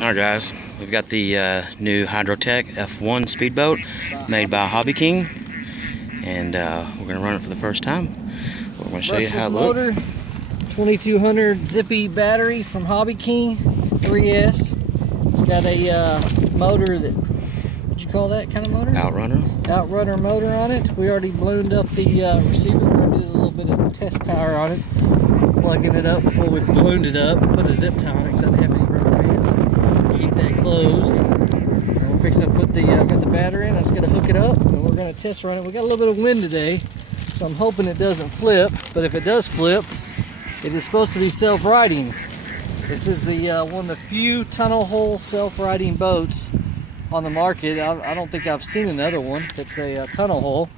Alright guys, we've got the new Hydrotek F1 speedboat made by Hobbyking, and we're going to run it for the first time. We're going to show you how it looks. 2200 zippy battery from Hobbyking 3S. It's got a motor that, what'd you call that kind of motor? Outrunner motor on it. We already ballooned up the receiver. We did a little bit of test power on it, plugging it up before we ballooned it up. Put a zip tie on it because I didn't have any rubber bands. Keep that closed. And we're fixing to put the got the battery in. I just got to hook it up, and we're going to test run it. We got a little bit of wind today, so I'm hoping it doesn't flip. But if it does flip, it is supposed to be self-righting. This is the one of the few tunnel hole self-righting boats on the market. I don't think I've seen another one that's a tunnel hole.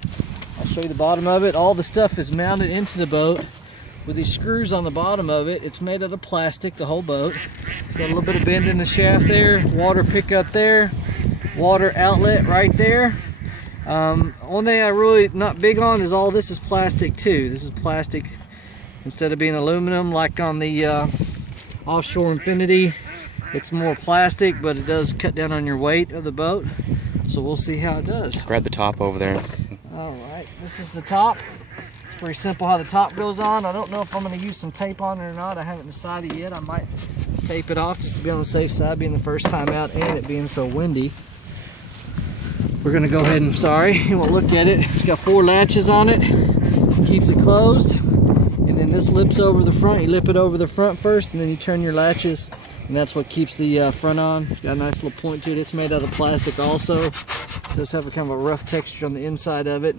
I'll show you the bottom of it. All the stuff is mounted into the boat with these screws on the bottom of it. It's made out of plastic, the whole boat. It's got a little bit of bend in the shaft there, water pickup there, water outlet right there. One thing I really not big on is all this is plastic too. This is plastic instead of being aluminum like on the Offshore Infinity. It's more plastic, but it does cut down on your weight of the boat. So we'll see how it does. Grab the top over there. Alright, this is the top. It's pretty simple how the top goes on. I don't know if I'm going to use some tape on it or not. I haven't decided yet. I might tape it off just to be on the safe side, being the first time out and it being so windy. We're going to go ahead and, sorry, you won't look at it. It's got 4 latches on it. Keeps it closed. And then this lips over the front. You lip it over the front first, and then you turn your latches. And that's what keeps the front on. It's got a nice little point to it. It's made out of plastic also. It does have a kind of a rough texture on the inside of it.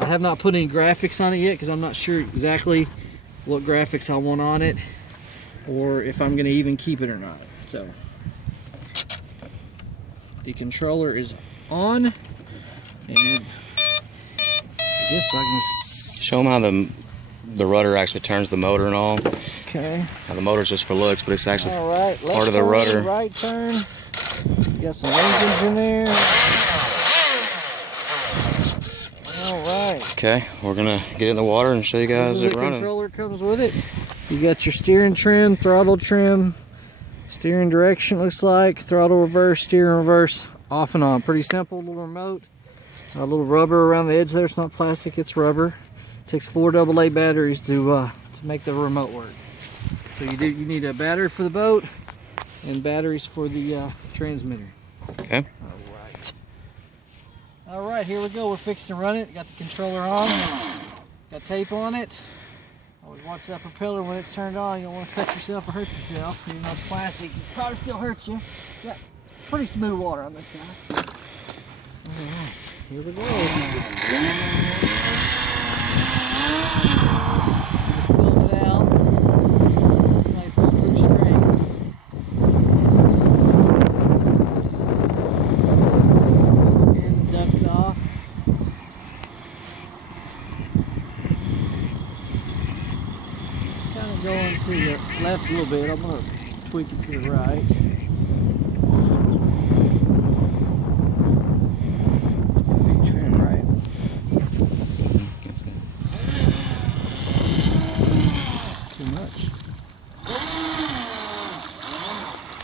I have not put any graphics on it yet because I'm not sure exactly what graphics I want on it or if I'm going to even keep it or not. So the controller is on, and I guess I can show them how the rudder actually turns the motor and all. Okay. Now the motor's just for looks, but it's actually part of the turn, rudder. Right turn. Got some engines in there. Alright. Okay, we're gonna get in the water and show you guys it running. The controller comes with it. You got your steering trim, throttle trim, steering direction looks like, throttle reverse, steering reverse, off and on. Pretty simple little remote. A little rubber around the edge there. It's not plastic, it's rubber. It takes 4 AA batteries to make the remote work. So you need a battery for the boat and batteries for the transmitter. Okay. All right, here we go. We're fixing to run it. Got the controller on. Got tape on it. Always watch that propeller when it's turned on. You don't want to cut yourself or hurt yourself. Even though it's plastic, it probably still hurt you. Got pretty smooth water on this side. All right, here we go. Just pulling it out. Nice one, pretty straight. And the ducts off. Kind of going to the left a little bit. I'm going to tweak it to the right. It's going to be trim right. Too much.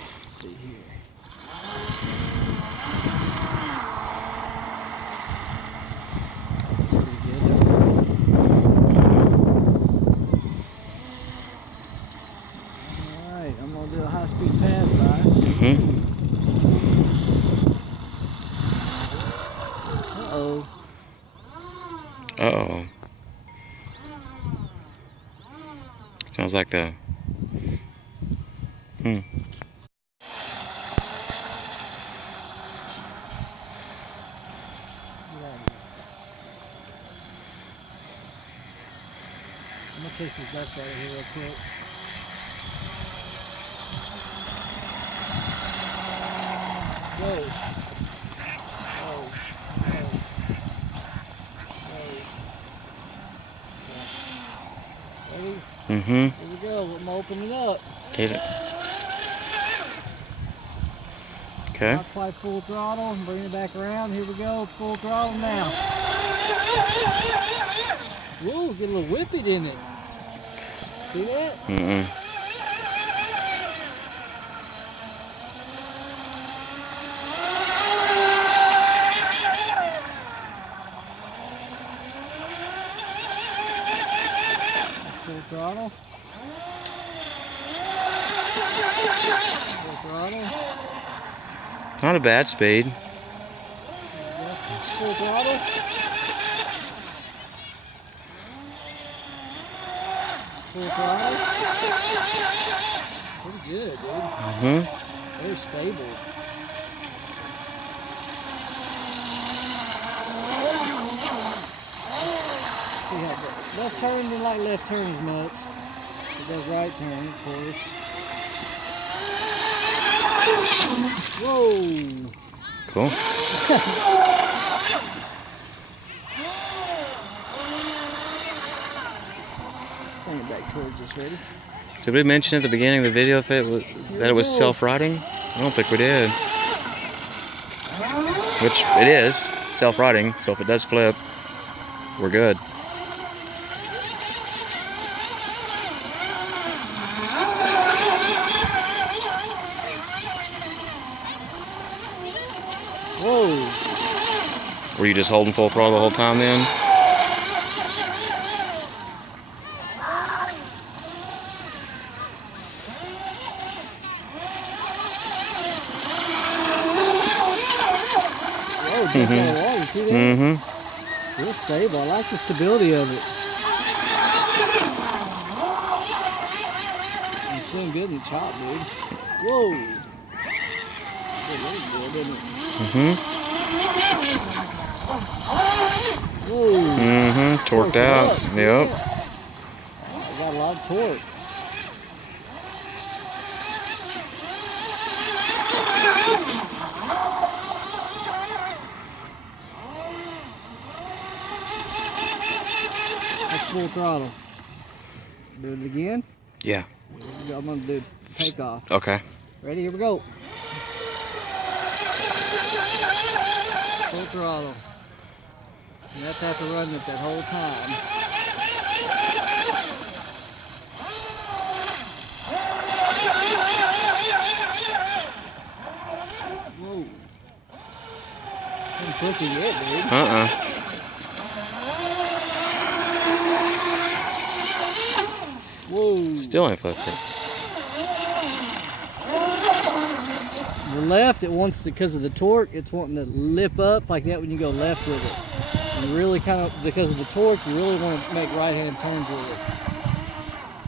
Let's see here. That's pretty good. Alright, I'm going to do a high-speed pass by. Uh-oh. Uh-oh. Sounds like the... I'm gonna take this dust out of here real quick. Whoa. Whoa. Whoa. Whoa. Ready? Here we go. I'm gonna open it up. Get it. Okay. Not quite full throttle. Bring it back around. Here we go. Full throttle now. Whoa, get a little whippy in it. See that? throttle. Not a bad speed. Full throttle. Full throttle. Pretty good, dude. Very stable. Left turn didn't like left turn as much. It does right turn, of course. Whoa! Cool. Bring it back towards us, ready? Did we mention at the beginning of the video if that it was self-riding? I don't think we did. Which it is, self-riding, so if it does flip, we're good. Whoa! Were you just holding full throttle the whole time then? Whoa, you see that? Real stable. I like the stability of it. It's doing good in the chop, dude. Whoa! It looks good, doesn't it? Whoa! Torqued out. Yep. I got a lot of torque. That's full throttle. Do it again? Yeah. I'm gonna do takeoff. Okay. Ready? Here we go. Full throttle. And that's after running it that whole time. Whoa. Ain't cooking yet, dude. Whoa. Still ain't flipped it. The left, it wants to, because of the torque, it's wanting to lip up like that when you go left with it. You really kind of, because of the torque, you really want to make right-hand turns with it.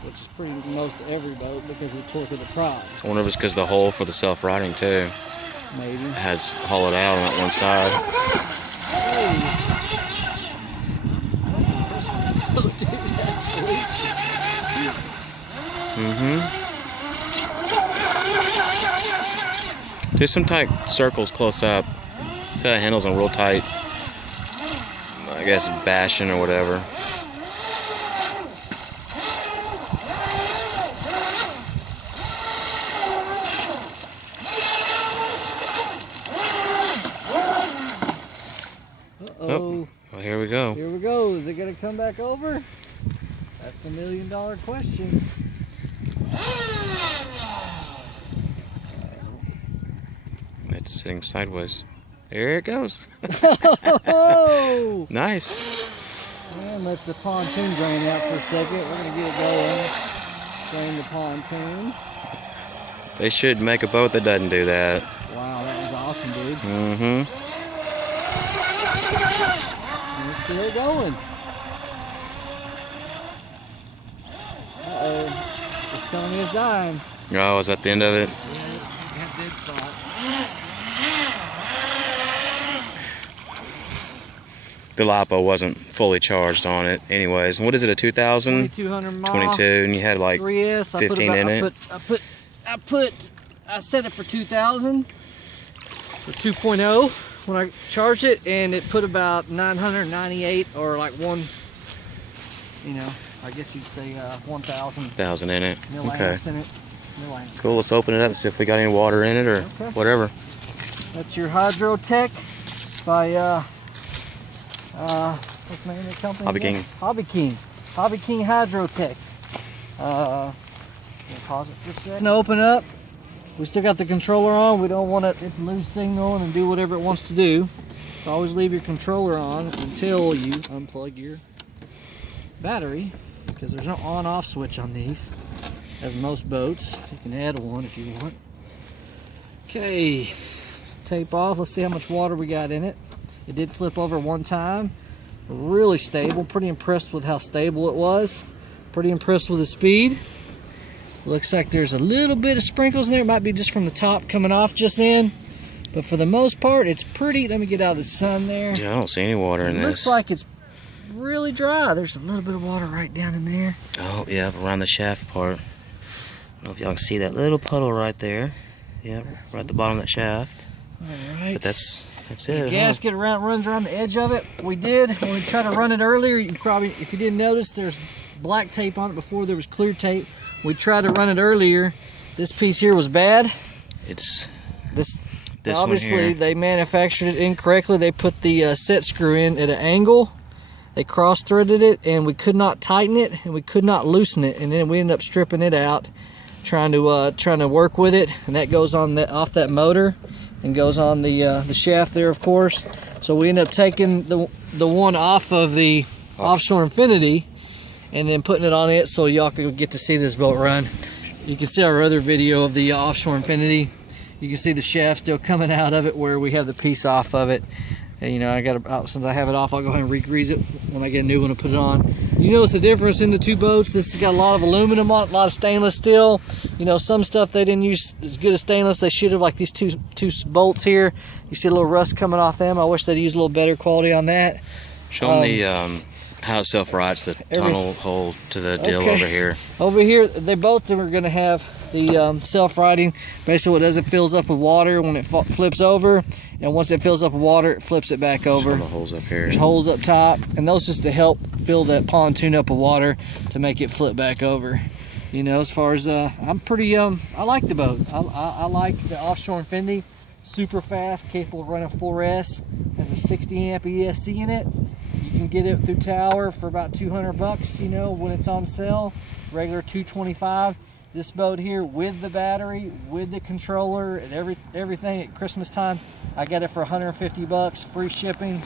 Which is pretty most every boat because of the torque of the prod. I wonder if it's because the hole for the self-riding too. Maybe. It had hollowed out on that one side. Oh, dude, actually. Do some tight circles close up. See how it handles them real tight. I guess bashing or whatever. Uh-oh. Well, here we go. Here we go. Is it going to come back over? That's the $1,000,000 question. It's sitting sideways. There it goes. Oh! Nice. And let the pontoon drain out for a second. We're going to get it going. Drain the pontoon. They should make a boat that doesn't do that. Wow, that was awesome, dude. And it's still going. Uh-oh. It's telling me it's dying. Oh, is that the end of it? Yeah, that big spot. The lipo wasn't fully charged on it anyways. And what is it, a 2000? 2200 mile. 22, and you had like 3S. 15 in it. I set it for 2000 for 2.0 when I charged it, and it put about 998 or like one, you know, I guess you'd say 1,000 in it. Okay. milliamps in it. Milliamps. Cool. Let's open it up and see if we got any water in it or whatever. That's your Hydrotek by what's the name of the company? Hobbyking. Hobbyking Hydrotek. Pause it for a second. Open up. We still got the controller on. We don't want it to lose signal and do whatever it wants to do. So always leave your controller on until you unplug your battery, because there's no on-off switch on these, as most boats. You can add one if you want. Okay, tape off. Let's see how much water we got in it. It did flip over one time. Really stable. Pretty impressed with how stable it was. Pretty impressed with the speed. Looks like there's a little bit of sprinkles in there. It might be just from the top coming off just then. But for the most part, it's pretty. Let me get out of the sun there. Yeah, I don't see any water in this. Looks like it's really dry. There's a little bit of water right down in there. Oh, yeah, around the shaft part. I don't know if y'all can see that little puddle right there. Yeah, right at the bottom of that shaft. Alright. But that's it. The gasket runs around the edge of it. We did. When we tried to run it earlier, you probably, if you didn't notice, there's black tape on it before there was clear tape. We tried to run it earlier. This piece here was bad. It's this obviously one here. They manufactured it incorrectly. They put the set screw in at an angle. They cross-threaded it, and we could not tighten it, and we could not loosen it, and then we ended up stripping it out, trying to work with it, and that goes on off that motor, and goes on the shaft there, of course. So we ended up taking the one off of the Offshore Infinity, and then putting it on it so y'all can get to see this boat run. You can see our other video of the Offshore Infinity. You can see the shaft still coming out of it where we have the piece off of it. And, you know, since I have it off, I'll go ahead and re-grease it when I get a new one to put it on. You notice the difference in the two boats. This has got a lot of aluminum on it, a lot of stainless steel. You know, some stuff they didn't use as good as stainless. They should have, like these two bolts here. You see a little rust coming off them. I wish they'd use a little better quality on that. Show them the how it self-rights the tunnel hole to the deal over here. Over here, they both are going to have the self-righting. Basically, what it does, it fills up with water when it flips over, and once it fills up with water, it flips it back over. The holes up here. There's holes up top, and those just to help fill that pontoon up with water to make it flip back over. You know, as far as I'm pretty I like the boat. I like the Offshore Infinity. Super fast, capable of running 4S. Has a 60 amp ESC in it. You can get it through Tower for about $200, you know, when it's on sale. Regular $225. This boat here with the battery, with the controller, and everything at Christmas time, I got it for $150, free shipping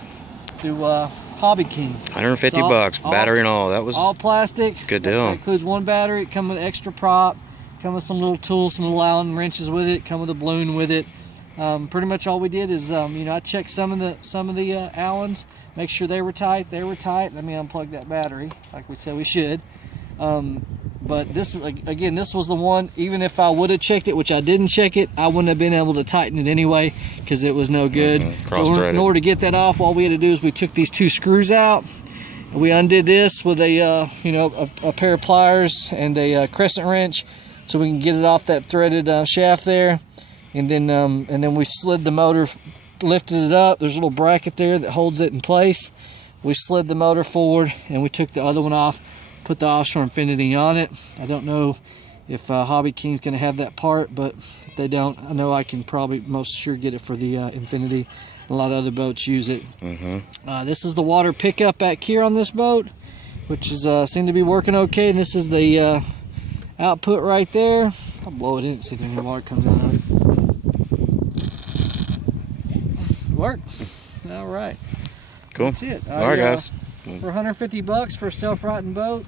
through Hobbyking. $150, battery and all. That was all plastic. Good deal. That includes one battery. It comes with an extra prop. Come with some little tools, some little Allen wrenches with it. Come with a balloon with it. Pretty much all we did is, you know, I checked some of the Allens, make sure they were tight. They were tight. Let me unplug that battery, like we said we should. But this is, again, this was the one. Even if I would have checked it, which I didn't check it, I wouldn't have been able to tighten it anyway because it was no good. So in order to get that off, all we had to do is we took these two screws out. And we undid this with a, you know, a pair of pliers and a crescent wrench, so we can get it off that threaded shaft there. And then we slid the motor, lifted it up. There's a little bracket there that holds it in place. We slid the motor forward, and we took the other one off, put the Offshore Infinity on it. I don't know if Hobbyking's going to have that part, but if they don't, I know I can probably most sure get it for the Infinity. A lot of other boats use it. This is the water pickup back here on this boat, which is seemed to be working okay. And this is the output right there. I'll blow it in and see if any water comes out of it. Work. All right. Cool. That's it. All right, guys. For $150 for a self-righting boat,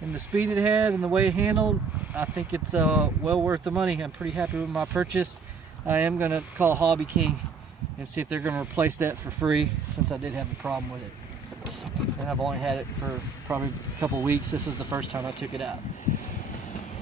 and the speed it had and the way it handled, I think it's well worth the money. I'm pretty happy with my purchase. I am going to call Hobbyking and see if they're going to replace that for free, since I did have a problem with it. And I've only had it for probably a couple weeks. This is the first time I took it out.